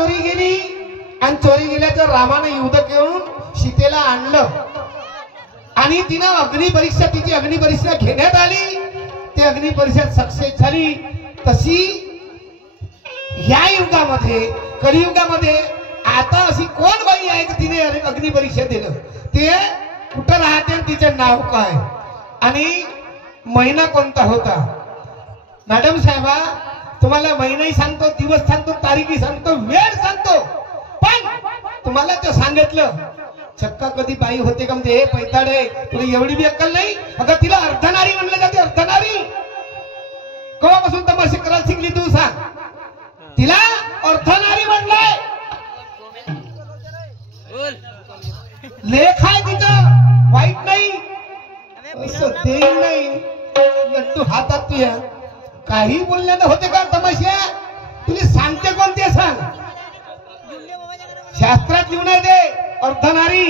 चोरी गेली आणि चोरी गेल्याचं रामानं युद्ध करून सीतेला आणलं आणि तिनं अग्निपरीक्षा तिची अग्निपरीक्षा घेण्यात आली. ती अग्निपरीक्षा सक्सेस झाली. तशी या युगामध्ये कलियुगामध्ये आता अशी कोण बाई आहे की तिने अग्निपरीक्षा दिलं? ते कुठं राहते आणि तिचं नाव काय आणि महिना कोणता होता? मॅडम साहेबा तुम्हाला महिनाही सांगतो, दिवस सांगतो, तारीखही सांगतो, वेळ सांगतो, पण तुम्हाला ते सांगितलं चक्का कधी बाई होते का म्हणजे हे पैताडे तुला एवढी बी अक्कल नाही? अगं तिला अर्धनारी म्हणलं जाते. अर्धनारी केव्हापासून तमाशे करायला शिकली तू सांग? तिला अर्धनारी म्हणलंय. लेख आहे तिचं, वाईट नाही, असं देईल नाही. लड्डू हातात तुया काही बोलण्यानं होते का तमाशा? तुला सांगते कोण ते सांग? शास्त्रात लिहून आहे ते अर्धनारी.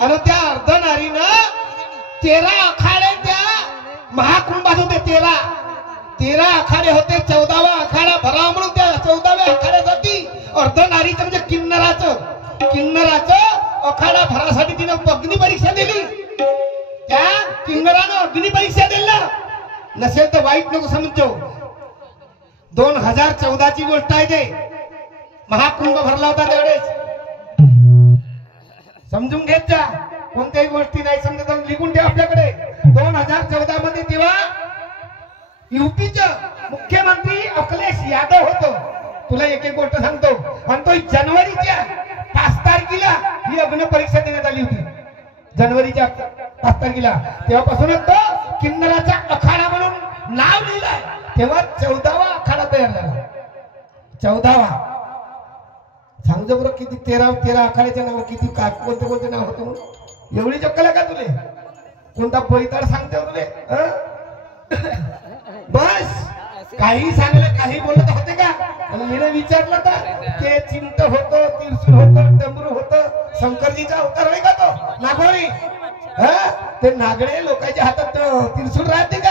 आणि त्या अर्धनारीनं 13 आखाडे त्या महाकुंभात होते. 13 आखाडे होते. 14वा आखाडा भरावा म्हणून त्या 14व्या आखाड्यासाठी अर्धनारीचं म्हणजे किन्नराचं आखाडा भरासाठी तिनं अग्नि परीक्षा दिली. त्या किन्नरानं अग्नि परीक्षा दिला. नसेल तर वाईट नको समजतो. 2014 ची गोष्ट आहे. ते महाकुंभ भरला होता त्यावेळेस. समजून घेत जा. कोणत्याही गोष्टी नाही समजत लिहून ठेव आपल्याकडे. 2014 मध्ये तेव्हा यूपीचे मुख्यमंत्री अखिलेश यादव होतो. तुला एक एक गोष्ट सांगतो. आणि तो जानेवारीच्या 5 तारखेला ही अग्नि परीक्षा देण्यात आली होती. जानेवारीच्या 5 तारखेला. तेव्हापासूनच तो किन्नराचा अखाडा म्हणून नाव लिहिलंय. तेव्हा 14वा आखाडा तयार झाला. 14वा सांगतो बरं किती 13 आखाड्याच्या नाव किती कोणते नाव होतं? एवढी चक्कल का तुले? कोणता पैताड सांगते तुले? बस काही सांगलं काही बोलत होते का? आणि मी विचारलं तर ते चिंत होतं, तिरसूल होतं, डमरू होतं. शंकरजीचा अवतार आहे का तो नागोरी? ते नागडे लोकांच्या हातात तिरसूल राहते का?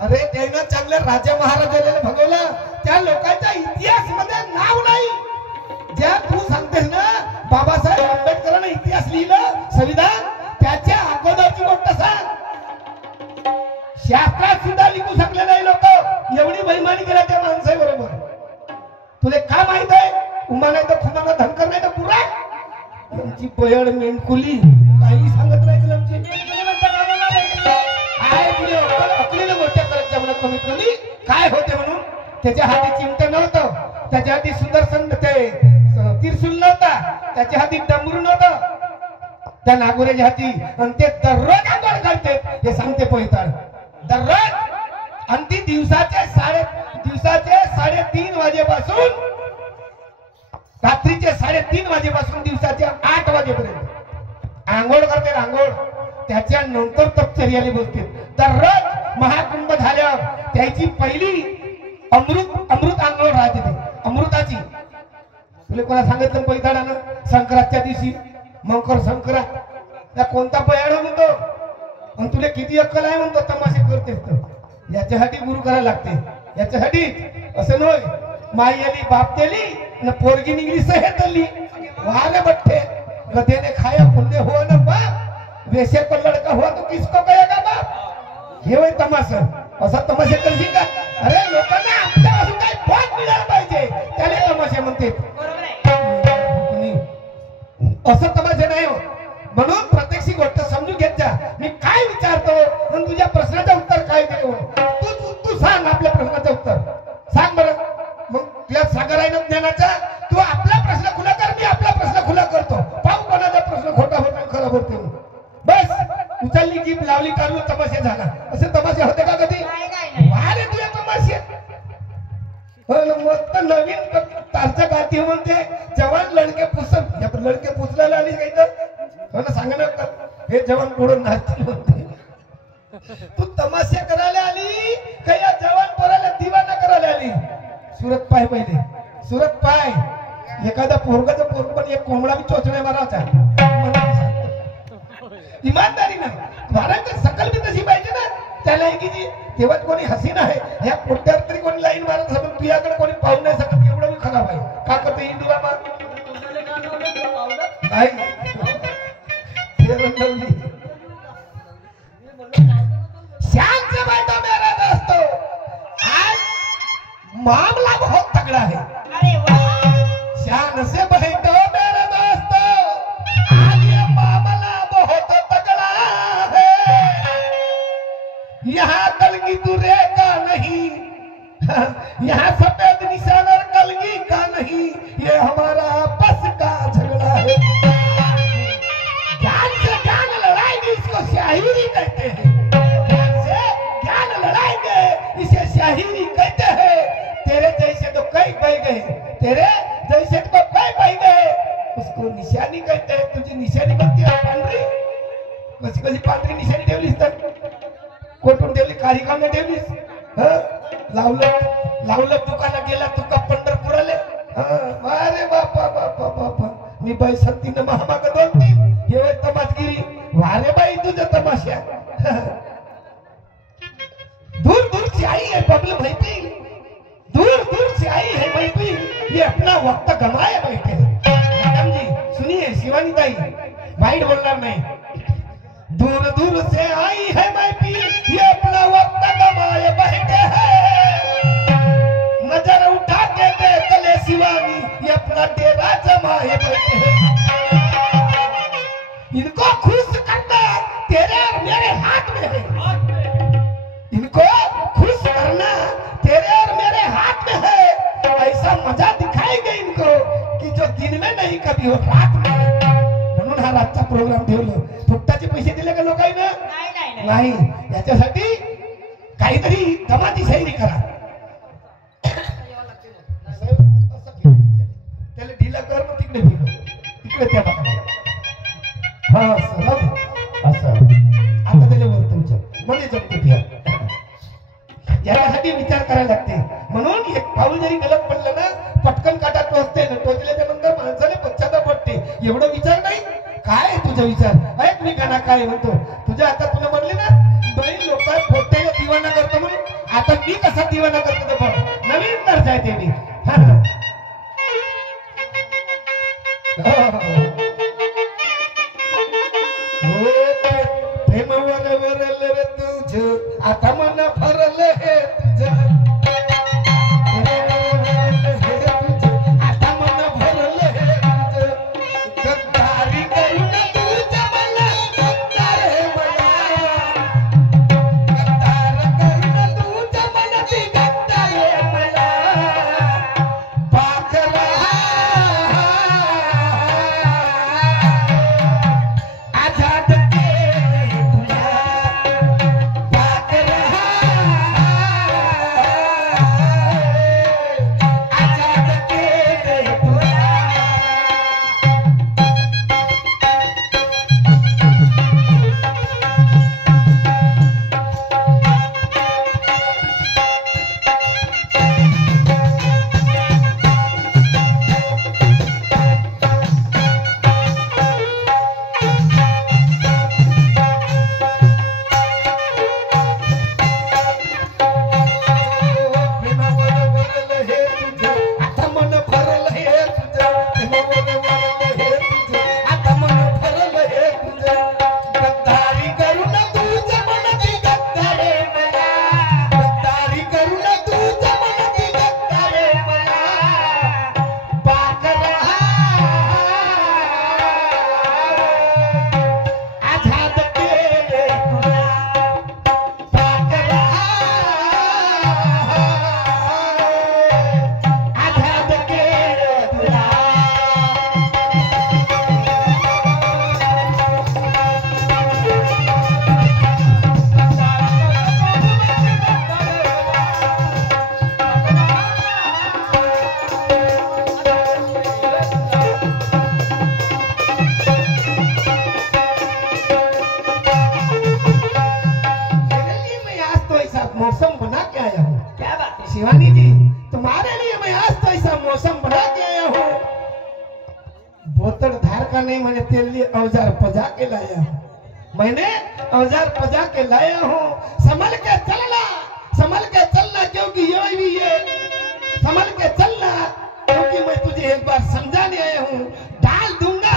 अरे त्यानं चांगल्या राजा महाराजाला भगवलं. त्या लोकांच्या इतिहास मध्ये नाव नाही. ज्या तू सांगतेस ना बाबासाहेब आंबेडकरांना इतिहास लिहिलं संविधान, त्याच्या अगोदरची गोष्ट सांग. शास्त्रात सुद्धा लिहू शकले नाही लोक. एवढी बेईमानी केला त्या माणसाबरोबर. तुला काय माहित आहे? उमा नाही तर खुमाला धनकर नाही तर पुरा तुमची बयड मेंढकुली काही सांगत नाही. तुला काय तुझे अकलीला मोठ्या करायच्या म्हणत कमीत कमी काय होते म्हणून. त्याच्या हाती चिमट नव्हतं, त्याच्या हाती सुदर्शन ते तिरसूल नव्हता, त्याच्या हाती डमरू नव्हतं, त्या नागोऱ्याच्या हाती. आणि ते दररोज आंदोलन करते हे सांगते पैताळ. दररोज. आणि ती दिवसाचे 3:30 वाजेपासून रात्रीचे 3:30 वाजेपासून दिवसाच्या 8 वाजेपर्यंत आंघोळ करते. आंघोळ त्याच्यानंतर तपचर्याला बसते. दररोज महाकुंभ झाल्यावर त्याची पहिली अमृत आंघोळ राहते. ती अमृताची. तुला कोणा सांगितलं पैताडानं? संक्रांतच्या दिवशी मकर संक्रांत त्या कोणता पयाड म्हणतो? आणि तुला किती अक्कल आहे म्हणतो तमाशे करतेस तर. याच्यासाठी गुरु करायला लागते. याच्यासाठी असं नव्हे माई आली बाप दिली न पोरगी निघली सहेत आली वाले बट्टे गधेने खाया पुण्य हो ना बाप वेश्या को लड़का हुआ तो किसको कहेगा बाप. हे वय तमाशा. असा तमाशा करशील का? अरे लोकांना आपल्यापासून काही फॉट मिळायला पाहिजे त्याला तमाशे म्हणते. असं तमाशा नाही हो. म्हणून प्रत्येक गोष्ट समजून घेत जा. मी काय विचारतो आणि तुझ्या प्रश्नाचं उत्तर काय देऊ तू सांग. आपल्या प्रश्नाचं उत्तर सांग बरं. मग तुला सागर आहे ना ज्ञानाचा. तू आपला प्रश्न खुला कर, मी आपला प्रश्न खुला करतो. पाहू कोणाचा प्रश्न खोटा होतो खरा होतो. बस उचलली जीभ लावली काढलो तमाशे झाला. असे तमाशे होते का कधी? वारे तुझ्या तमाशे. मस्त नवीन तारचा गाती म्हणते जवान लडके पुसत लडके पुसलायला आली काही तर सांगा ना हे जवान पुढून नाचतील म्हणते. तू तमाशे करायला आली का या जवान पोराला दिवाना करायला आली? सुरत पाय पहिले. सुरत पाय. एखादा पोरगाचा पोरग पण एक कोंबडा बी चोचण्या मारायचा इमानदारीनं. भारत सकल बी तशी पाहिजे ना त्याला एकीची. तेव्हा कोणी हसीन आहे. ह्या पोट्यावर तरी कोणी लाईन मारत असं तुझ्याकडे कोणी पाहू नाही शकत. एवढं बी खराब आहे. का करते हिंदू रामा? नाही फेरंदवली श्याम से बैठो मेरा दोस्तों, आज मामला बहुत तगड़ा है। श्याम से बैठो मेरे दोस्तों, आज ये मामला बहुत तगड़ा है। यहाँ कलगी दूरे का नहीं, यहाँ सफेद निशान और कलगी का नहीं, ये हमारा आपस का झगड़ा है। ज्ञान से ज्ञान लड़ाएंगे, इसको शाहीरी कहते हैं। ज्ञान से ज्ञान लड़ाएंगे, इसे शाहीरी कहते हैं। तेरे जैसे तो कई बह गए, तेरे जैसे तो कई बह गए, उसको निशानी कहते हैं। तुझी निशानी बनती है पांढरी, कशी कशी पांढरी निशानी ठेवलीस तर कोठून ठेवली, काही काम नाही ठेवलीस। लावलं दुकानात गेला तुका पंढरपुराले, अरे बापा बापा बापा, मी बाई सत्तीनं महामाग दोनती, हे तमाशगिरी वारे बाई तुझ्या तमाशा। दूर दूर से आई है बबल महफिल, दूर दूर से आई है महफिल, ये अपना वक्त गंवाए बैठे हैं। मैडम जी सुनिए, शिवानी ताई वाइट बोलना नहीं, दूर दूर से आई है महफिल, ये अपना वक्त गंवाए बैठे हैं। नजर उठा के देख ले शिवानी, ये अपना डेरा जमाए बैठे हैं। इनको खुश करना तेरे और मेरे हाथ में है, इनको खुश करना तेरे और मेरे हाथ में है। ऐसा मजा दिखाएंगे इनको कि जो दिन में नहीं कभी हो रात में। म्हणून हा रातचा प्रोग्राम ठेवलो। फुकटाचे पैसे दिले का लोकांना? नाही, याच्यासाठी काहीतरी धमाची शायरी करा। त्याला ढिला कर, मग तिकडे फिरव, तिकडे त्या बघा। हा असं आता त्याच्यावर तुमच्या म्हणजे जमतो त्या यासाठी विचार करायला लागते। म्हणून एक पाऊल जरी गलत पडलं ना, पटकन काटा टोचते ना, टोचल्याच्या नंतर माणसाने पश्चाताप वाटते। एवढा विचार नाही, काय तुझा विचार ऐक, मी गाणं काय म्हणतो तुझ्या आता तुला म्हणले ना, दोन लोक पोट्याला दिवाना करतो म्हणून, आता मी कसा दिवाना करतो ते बघ, नवीन दर्जा आहे ते मी। प्रेम वरवरल रे तुझ, आता मन भरल हे तुझ, आता मन भरल हे तुझ, गद्दारी करून तुझ्या मला गद्दार हे मला, गद्दार करून तुझ्या मला ती गद्दार हे मला, पाखरा आजाद मौसम बना के आया हूँ। क्या बात है शिवानी जी, तुम्हारे लिए मैं आज तो ऐसा मौसम बना के आया हूँ। बोतल धार का नहीं, मैंने तेरे लिए औजार पजा के लाया हूँ। मैंने औजार पजा के लाया हूँ। संभल के चलना, संभल के चलना, क्योंकि ये भी है। संभल के चलना क्योंकि मैं तुझे एक बार समझाने आया हूँ। डाल दूंगा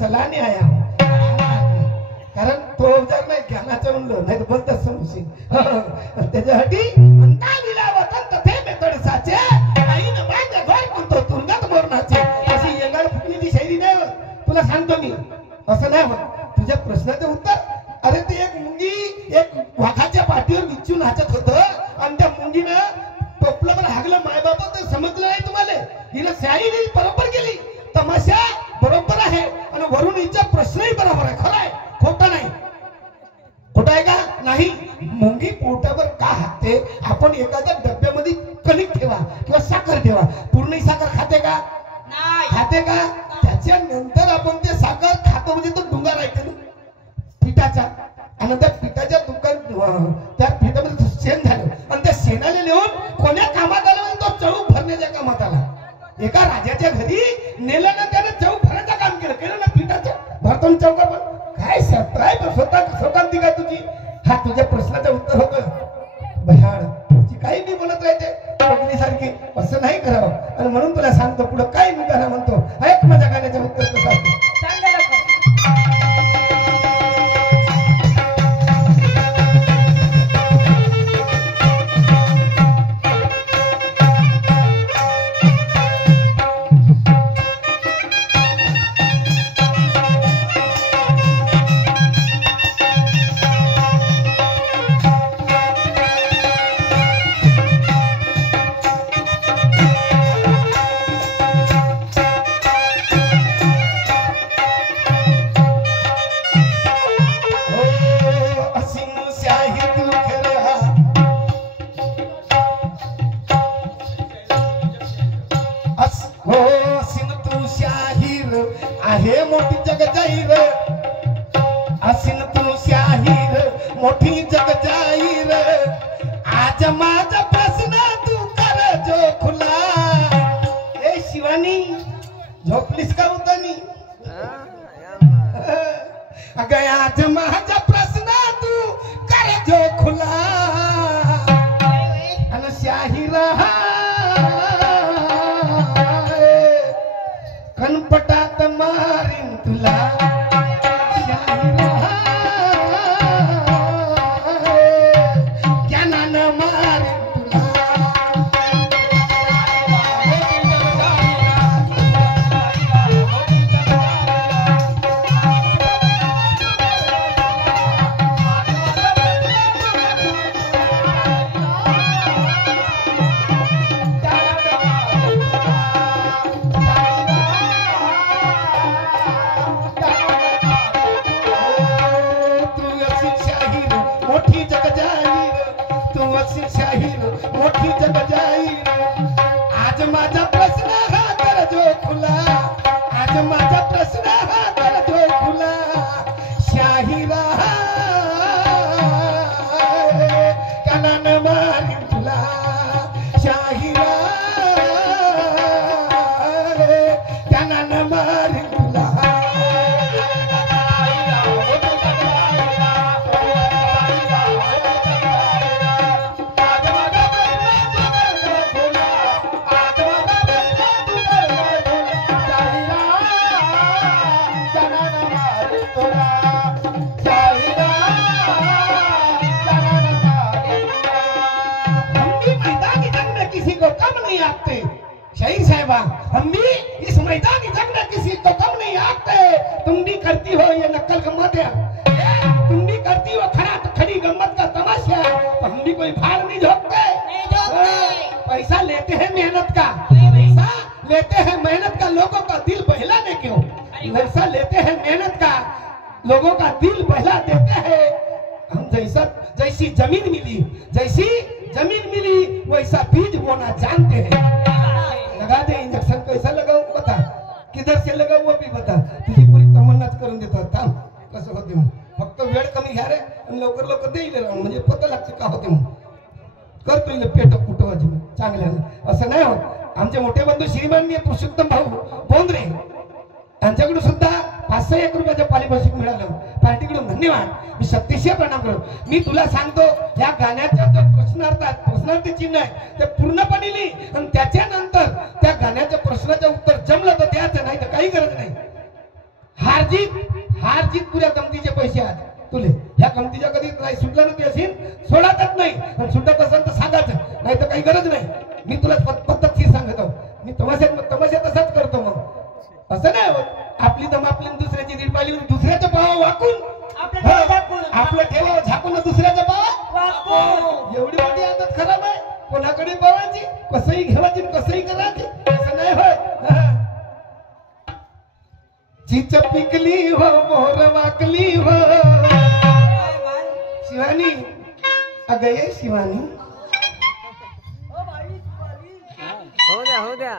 चलाने आया हूं. कारण तो जर नाही ज्ञानाचं म्हणलं नाही तर बोलतात समजशील. त्याच्यासाठी म्हणता लिला वतन तथे मेतड साचे आई न माझ्या घर म्हणतो तुरुंगात मोरणाचे. अशी येंगाळ फुकण्याची शैली नाही होत. तुला सांगतो मी असं नाही होत. तुझ्या प्रश्नाचं उत्तर अरे ते एक मुंगी एक वाघाच्या पाठीवर विचून नाचत होतं आणि त्या मुंगीनं टोपल्यावर हागलं मायबाप तर समजलं नाही तुम्हाला. हिनं शाही बरोबर केली. तमाशा बरोबर आहे आणि वरून हिचा प्रश्नही बरोबर आहे. खरं आहे खोटं नाही. खोटं आहे का नाही. मुंगी पोटावर का हाकते. आपण एखाद्या डब्यामध्ये कणिक ठेवा किंवा साखर ठेवा पूर्ण साखर खाते का खाते का. त्याच्यानंतर आपण ते साखर खातो म्हणजे तो डुंगा राहतो पिठाचा आणि त्या पिठाच्या दुकान त्या पिठामध्ये शेण झालं आणि त्या शेणाला लिहून कोण्या कामात आला म्हणजे तो चळू भरण्याच्या कामात आला. एका राजाच्या घरी नेलं ना त्याने चौ भरायचं काम केलं ना पिठाचं भरतो चौका. पण काय स्वतः काय तुझी. हा तुझ्या प्रश्नाचं उत्तर होतं भयाड. तुझी काही मी बोलत राहते पत्नीसारखी. असं नाही करावं. आणि म्हणून तुला सांगतो पुढं काय मी करा म्हणतो. ऐक माझ्या गाण्याचं उत्तर कसं असतं. आहे मोठी जग जाहीर असीन तू शाहीर मोठी जग जाहीर. आज माझा प्रश्न तू कर जो खुला. ए शिवानी झोपलीस का उतानी. अगं आज माझा प्रश्न तू कर जो खुला आणि शाहीर कनपटात मारीन तुला. ज्ञानानं मारीन तुला. मोठी जग जाहीर. आज माझा प्रश्न हा कर जो खुला. आज माझा प्रश्न हा कर जो खुला. शाहिरा कानानं मारीन तुला. शाहिरा कानानं मारीन तुला. शहीद साहबा हम भी इस मैदानी जंग में किसी को कम नहीं आते. तुम भी करती हो ये नकल गम्मत है. तुम भी करती हो खड़ी गम्मत का तमाशा. तो हम भी कोई भार नहीं झोंकते. पैसा लेते हैं मेहनत का. पैसा लेते हैं मेहनत का. लोगों का दिल बहलाने क्यों. पैसा लेते हैं मेहनत का. लोगों का दिल बहला देते हैं. हम जैसी जमीन मिली वैसा बीज बोना जानते हैं. लगा दे इंजेक्शन. कैसा लगाऊ बता. किधर से लगाऊ वो भी बता. तुझी पुरी तमन्नाच करून देतो. थांब कसं होते मग. फक्त वेळ कमी घ्या रे आणि लवकर देईल राहून म्हणजे पता लागते का होते मग. कर तुझे पेट कुटवाजी चांगल्यानं. असं नाही होत. आमचे मोठे बंधू श्रीमाननीय पुरुषोत्तम भाऊ बोंद्रे त्यांच्याकडून सुद्धा 501 रुपयाचं पारितोषिक मिळालं. पार्टीकडून धन्यवाद. मी सत्यशील प्रणाम करतो. मी तुला सांगतो या गाण्याचा जो प्रश्नार्थी चिन्ह आहे ते पूर्णपणे लिही आणि त्याच्यानंतर त्या गाण्याच्या प्रश्नाचं उत्तर जमलं तर द्यायचं नाही तर काही गरज नाही. हारजीत पुऱ्या गमतीचे पैसे आहेत तुले ह्या गमतीच्या कधी नाही सुटला ना ते असेल सोडातच नाही पण सुटत असेल तर सांगायचं नाही तर काही गरज नाही मी तुला पद्धतशीर सांगतो मी तमाशा तसाच करतो मग असं नाही होत आपली दम आपली दुसऱ्याची दीड पाहिली दुसऱ्याचं पाव वाकून आपलं ठेवा झाकून दुसऱ्याचं पाव एवढी मोठी आदत खराब आहे कोणाकडे पावायची कसंही घेवायची कसंही करायची असं नाही होय चिच पिकली हो मोर वाकली हो शिवानी अगं ये शिवानी हो द्या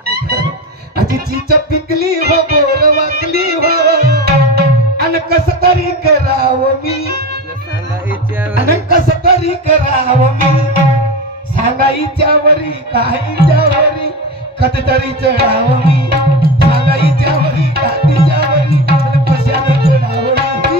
अजी चिच पिकली हो मोर वाकली हो अन कस तरी करावं मी अन कस तरी करावं मी सांगाईच्या वरी काहीच्या वरी कधीतरी चढावं मी सांगाईच्या वरी काहीच्या वरी कशाने चढावं मी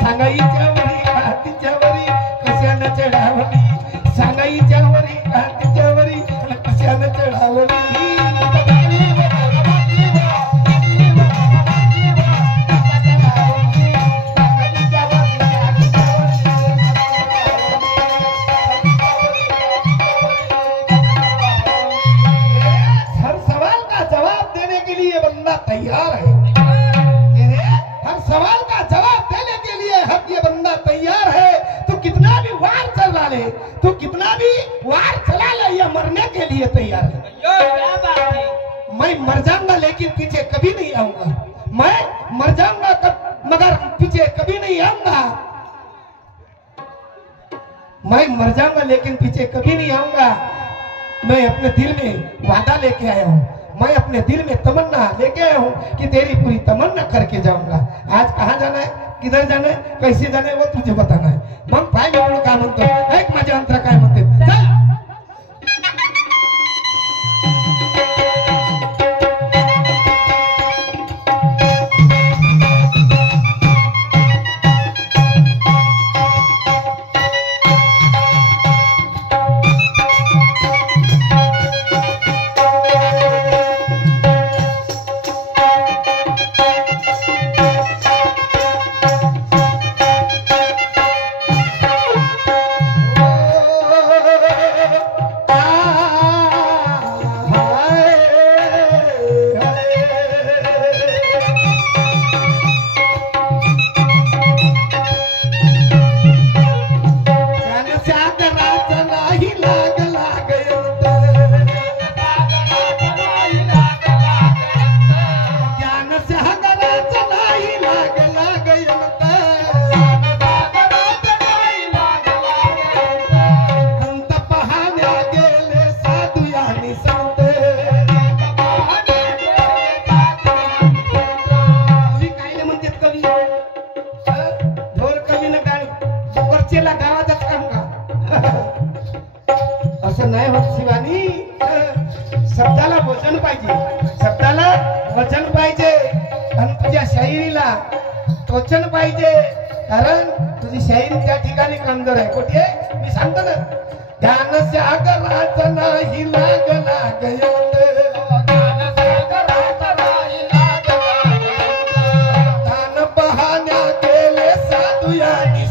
सांगाईच्या वरी कातीच्या वरी कशाने चढावं मी सांगाईच्या वरी कातीच्या वरी कशाने चढावं मी हर सवाल का जवाब देने के लिए बंदा तैयार है हर सवाल का जवाब देने के लिए हर ये बंदा तैयार है तो कितना भी वार चला ले तो कितना भी वार चला ले ये मरने के लिए तैयार है मैं मर जाऊंगा लेकिन पीछे कभी नहीं आऊंगा मैं मर जाऊंगा मगर पीछे कभी नहीं आऊंगा मैं मर जाऊंगा लेकिन पीछे कभी नहीं आऊंगा मैं अपने दिल में वादा लेके आया हूँ मैं अपने दिल में तमन्ना लेके आया हूँ कि तेरी पूरी तमन्ना करके जाऊंगा आज कहाँ जाना है किधर जाना है कैसे जाना है वो तुझे बताना है मग पाय मी काय म्हणतो ऐक माझ्या अंतर काय म्हणते चल असं नाही होत शिवानी शब्दाला वजन पाहिजे शब्दाला वजन पाहिजे आणि तुझ्या शायरीला टोचन पाहिजे कारण तुझी शायरी त्या ठिकाणी कमजोर आहे कुठे मी सांगतो ना ध्यान सागराचं नाही लागला गयंत ध्यान पाहण्या गेले साधू यांनी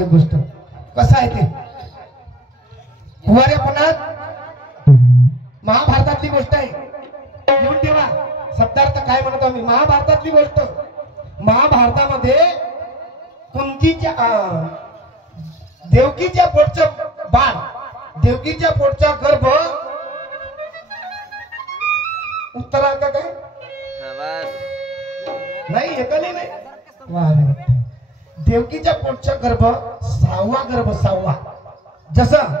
सांगतो एक गोष्ट कसं आहे ते कुवाऱ्यापणात महाभारतातली गोष्ट आहे येऊन ठेवा शब्दार्थ काय म्हणतो आम्ही महाभारतातली गोष्ट महाभारतामध्ये कुंतीच्या देवकीच्या पोटचं बाळ देवकीच्या पोटचा गर्भ उत्तरार्ध काय नाही एकाने नाही वा रे. देवकीच्या पोटचा गर्भ सहावा जसं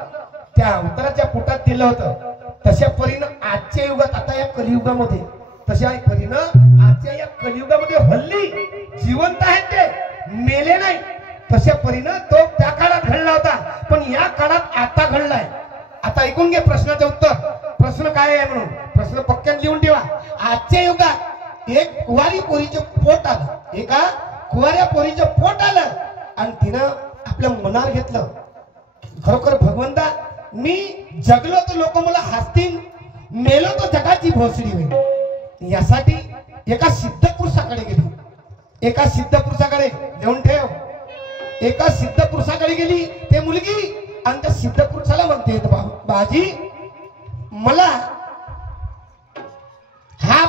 त्या उत्तराच्या पोटात दिलं होतं तशा परीनं आजच्या युगात आता या कलियुगामध्ये तशा परीनं आजच्या या कलियुगामध्ये हल्ली जिवंत आहेत ते मेले नाही तशा परीनं तो त्या काळात घडला होता पण या काळात आता घडलाय. आता ऐकून घे प्रश्नाचं उत्तर प्रश्न काय आहे म्हणून प्रश्न पक्क्यान लिहून ठेवा. आजच्या युगात एक कुवारी पोरीचं पोट आलं एका कुवाऱ्या पोरीचं पोट आलं आणि तिनं आपल्या मनावर घेतलं खरोखर भगवंता मी जगलो तर लोक मला हसतील मेलो तर जगाची भोसडी होईल यासाठी एका सिद्ध पुरुषाकडे गेली एका सिद्ध पुरुषाकडे लिहून ठेव एका सिद्ध पुरुषाकडे गेली ते मुलगी आणि त्या सिद्ध पुरुषाला म्हणते बाजी मला हा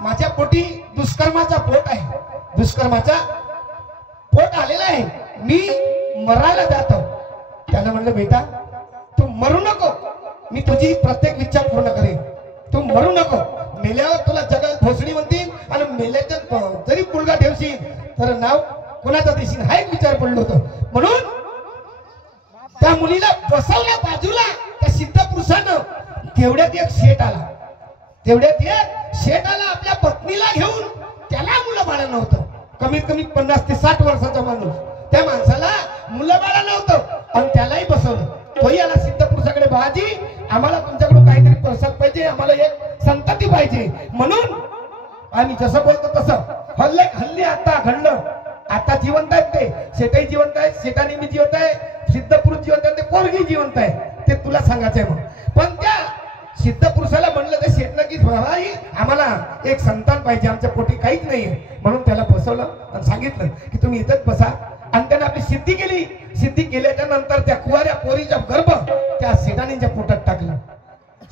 माझ्या पोटी दुष्कर्माचा पोट आहे दुष्कर्माचा पोट आलेला आहे मी मरायला जातो. त्याला म्हणलं बेटा तू मरू नको मी तुझी प्रत्येक इच्छा पूर्ण करेन तू मरू नको मेल्यावर तुला जगात भोसडी म्हणतील आणि मेल्याच्या जरी मुलगा ठेवशील तर नाव कोणाचा देशील हा एक विचार पडलो होतो म्हणून त्या मुलीला बसवल्या बाजूला त्या सिद्ध पुरुषानं तेवढ्यात एक शेठ आला आपल्या पत्नीला घेऊन त्याला मुलं बाळ नव्हतं कमीत कमी 50 ते 60 वर्षाचा माणूस त्या माणसाला मुलं बाळ नव्हतं आणि त्यालाही बसवलं तोही आला सिद्ध पुरुषाकडे बाजी आम्हाला तुमच्याकडून काहीतरी प्रसाद पाहिजे आम्हाला एक संतती पाहिजे म्हणून आम्ही जसं बोलतो तसं हल्ली आता घडलं आता जिवंत आहेत ते शेठही जिवंत आहे शेठाने मी जिवंत आहे सिद्ध पुरुष जिवंत आहे ते पोरगी जिवंत आहे ते तुला सांगायचंय मग पण त्या सिद्ध पुरुषाला म्हणलं ते शेठनं की भाई आम्हाला एक संतान पाहिजे आमच्या पोटी काहीच नाहीये म्हणून त्याला बसवलं आणि सांगितलं की तुम्ही इथंच बसा आणि त्याने आपली सिद्धी केल्याच्या नंतर त्या कुवाऱ्या पोरीचा गर्भ त्या शेठानीच्या पोटात टाकला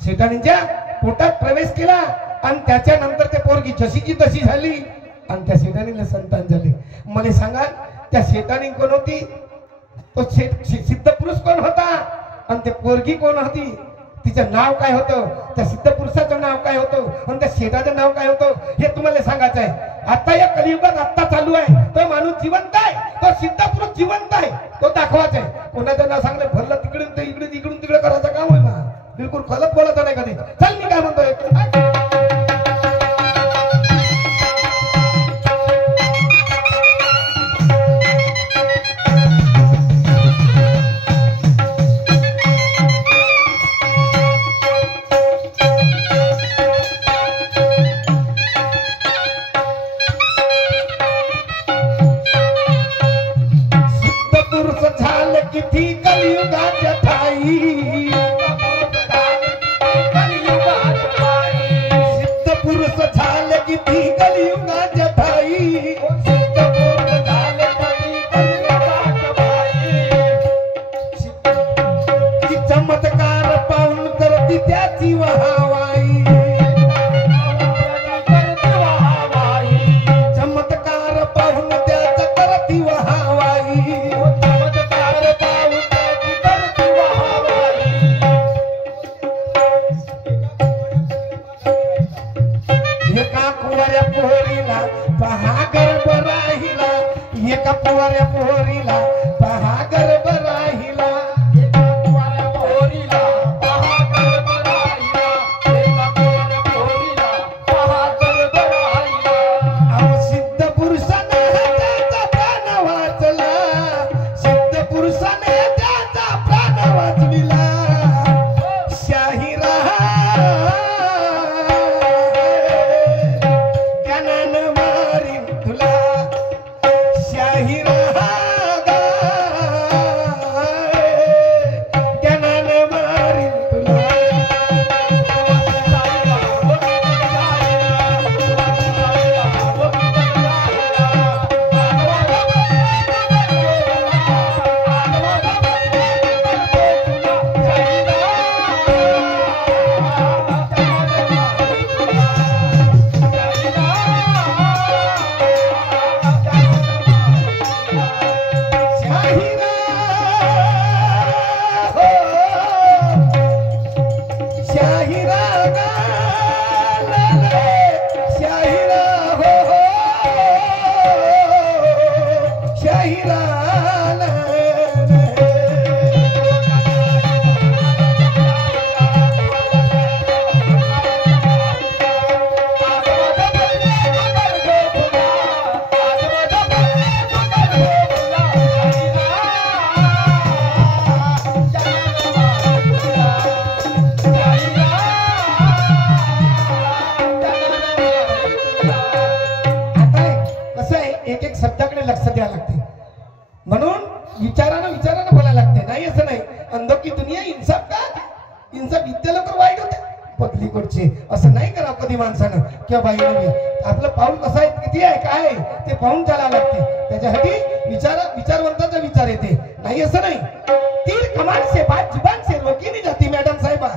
शेठानीच्या पोटात प्रवेश केला आणि त्याच्यानंतर ते पोरगी जशीची तशी झाली आणि त्या शेठानीला संतान झाले. मला सांगा त्या शेठानी कोण होती तो सिद्ध पुरुष कोण होता आणि ते पोरगी कोण होती तिचं नाव काय होतं त्या सिद्ध पुरुषाचं नाव काय होतं आणि त्या शेठाचं नाव काय होतं हे तुम्हाला सांगायचं आहे. आता या कलियुगात आता चालू आहे तो माणूस जिवंत आहे तो सिद्ध पुरुष जिवंत आहे तो दाखवायचा आहे कोणाचं नाव सांगलं भरलं तिकडून इकडून तिकडे करायचं काम आहे ना बिलकुल गलत बोलायचं नाही कधी. चल मी काय म्हणतोय किती कलियुगाच्या ठाई लक्ष द्यावं लागते. म्हणून विचारानं बोलायला लागते. नाही असं नाही अंधो की दुनिया इन्साफ का इन्साफ इतके लवकर वाईट होते पगली कडचे असं नाही करा कधी माणसानं किंवा बाईनं. आपलं पाऊल कसं आहे किती आहे काय ते पाहून चालावं लागते. त्याच्यासाठी विचारवंताचा विचार येते. नाही असं नाही. तीर कमान से बात जुबान से रोकी नहीं जाती मैडम साहिबा.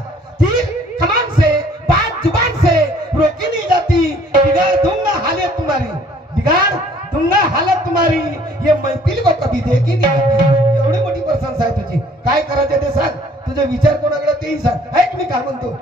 तीर कमान से बात जुबान से रोकी नहीं जाती. बिगाड़ दूंगा हालत तुम्हारी बिगाड़ दूंगा हालत तुम्हारी ये महफिल को कभी देखी नहीं जाती. एवढी मोठी प्रशंसा आहे तुझी. काय करायचं ते सांग. तुझे विचार कोणाकडे तेही सांग. ऐक मी काय म्हणतो.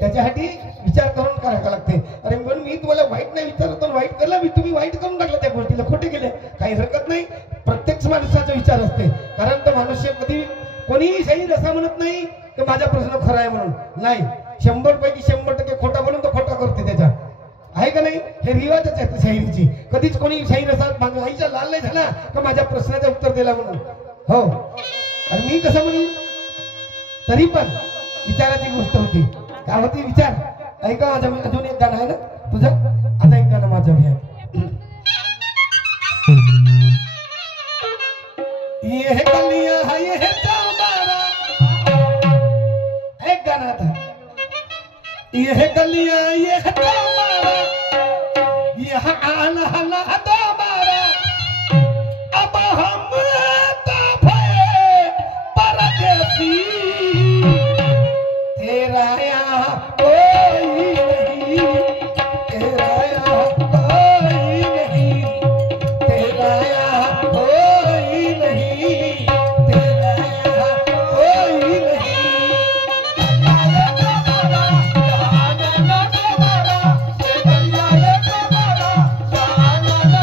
त्याच्यासाठी विचार करून करायला लागते. अरे म्हणून मी तुम्हाला वाईट नाही विचारतो. वाईट केलं मी तुम्ही वाईट करून टाकलं त्या गोष्टीला खोटे केले काही हरकत नाही. प्रत्येक माणसाचा विचार असते. कारण तो मनुष्य कधी कोणीही शाहीर असा म्हणत नाही की माझा प्रश्न खरा आहे म्हणून. नाही 100 पैकी 100% खोटा म्हणून तो खोटा करते. त्याचा आहे का नाही. हे रिवाजच आहे शाहिरीची. कधीच कोणी शाहीर असा माझ्या आईचा लाल नाही झाला का माझ्या प्रश्नाचं उत्तर दिला म्हणून. हो आणि मी कसं म्हणून तरी पण विचाराची गोष्ट होती. काय होती विचार. ऐका माझं अजून एक गाणं आहे ना तुझं. आता एक गाणं माझं आहे. ये गलियां है ये चौबारा. एक गाणं आता. ये गलियां ये चौबारा यहाँ आना हला दोबारा. अब हम परदेसी तेरा यहाँ कोई नहीं. तेरा यहाँ कोई नहीं. तेरा यहाँ कोई नहीं. तेरा यहाँ कोई नहीं. जहाना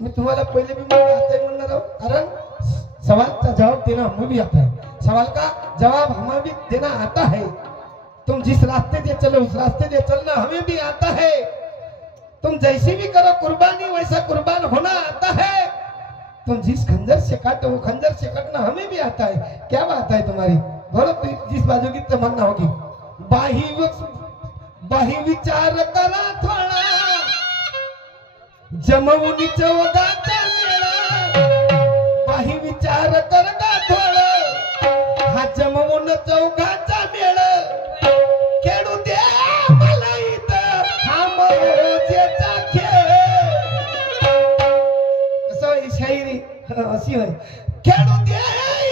मी तुम्हाला पहले भी आता है म्हणणार आहो कारण सवाल का जवाब देना हमें भी आता है सवाल का जवाब हमें भी देना आता है तुम जिस रास्ते से चलो उस रास्ते से चलना हमें भी आता है तुम जैसी भी करो कुर्बानी वैसा कुर्बान होना आता है तुम जिस खंजर से काटो वो खंजर से कटना हमें भी आता है क्या बात है तुम्हारी बोलो जिस बाजू की तमन्ना होगी बाही विचार करा थोड़ा जमवून चौगाचा मेळा बाही विचार करगा थोडा हा जमवून चौगाचा मेळा खेळू दे मला इथं हा मौजेचा खेळ असं ही शायरी अशी होय खेळू दे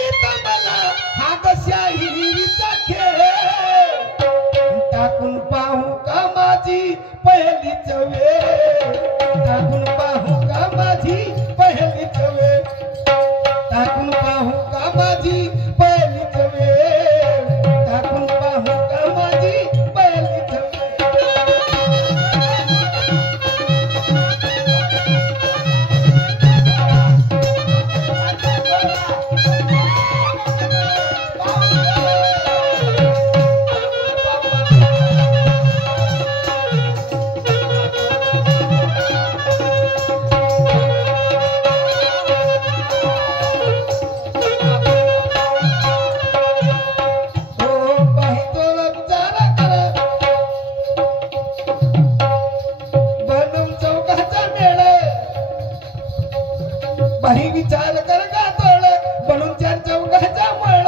इथं मला हा कशाहीचा खेळ टाकून पाहू का माझी पहिलीच वेळ टाकून पाहू का माझी पहिलीच वेळ टाकून पाहू का माझी पहिलीच वेळ टाकून पाहू का माझी पहिलीच बाही विचार कर का तोळ म्हणून त्यांच्या उगाचा मळ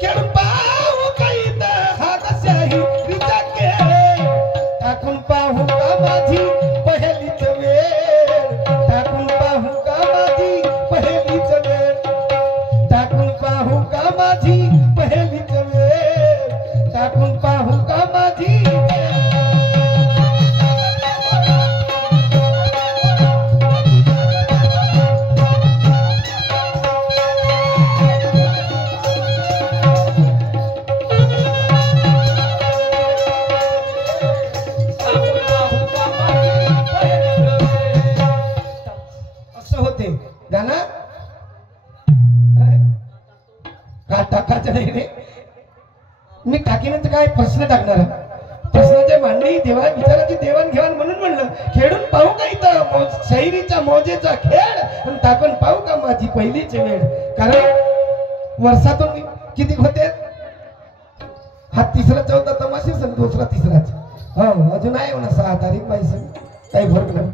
खेळून पाहू काही हा कशाही रिचा खेळ टाकून पाहू का माझी पहिलीच वेळ टाकून पाहू का माझी पहिलीच वेळ टाकून पाहू का माझी पहिलीच वेळ टाकून पाहू का माझी गाना का टाकायचं नाही रे मी टाकीनंतर काय प्रश्न टाकणार प्रश्नाच्या मांडणी देवा विचाराची देवाणघेवाण म्हणून म्हणलं खेळून पाहू का इथं शाहिरीचा मौजेचा खेळ आणि टाकून पाहू का माझी पहिलीच वेळ कारण वर्षातून किती होते हा तिसरा चौथा तमाशे सण दुसरा तिसराच हो अजून आहे म्हणा 6 तारीख पाहिजे काही फरक नाही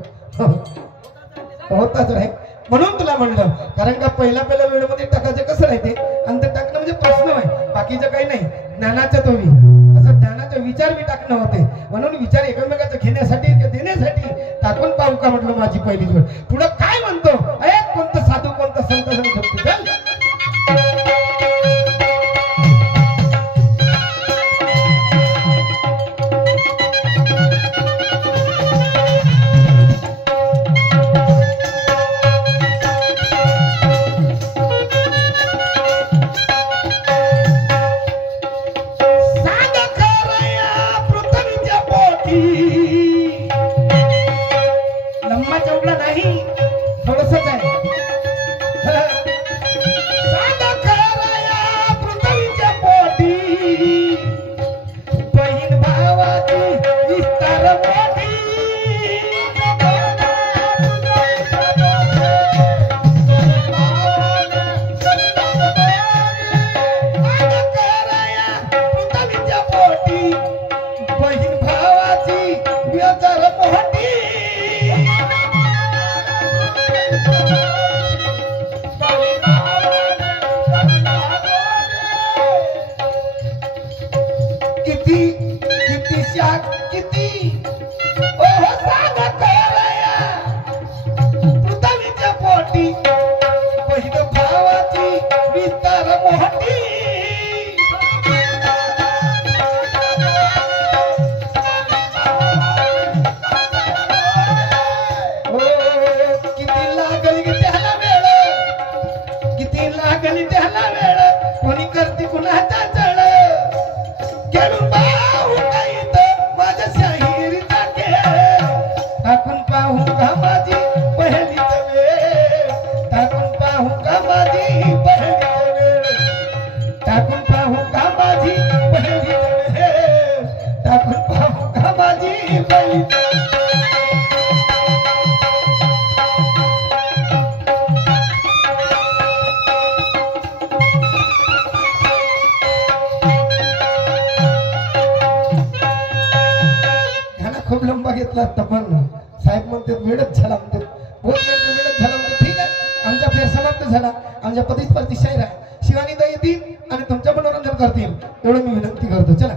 होताच नाही म्हणून तुला म्हणलं कारण का पहिल्या वेळेमध्ये टाकायचं कसं राहते आणि ते टाकणं म्हणजे प्रश्न आहे बाकीचं काही नाही ज्ञानाचं तोवी असं ज्ञानाचे विचार बी टाकणं होते म्हणून विचार एकमेकाचं घेण्यासाठी देण्यासाठी टाकून पाहू का म्हटलं माझी पहिलीच वेळ पुढं काय म्हणतो कोणतं साधू कोणतं संत समजतो चल खूप लंबा घेतला आता पण साहेब म्हणते वेळच झाला म्हणते वेळच झाला म्हणते ठीक आहे आमचा फेर समाप्त झाला आमच्या पतीच परती शाहीर आहे शिवानी ताई येतील आणि तुमचं मनोरंजन करतील एवढं मी विनंती करतो चला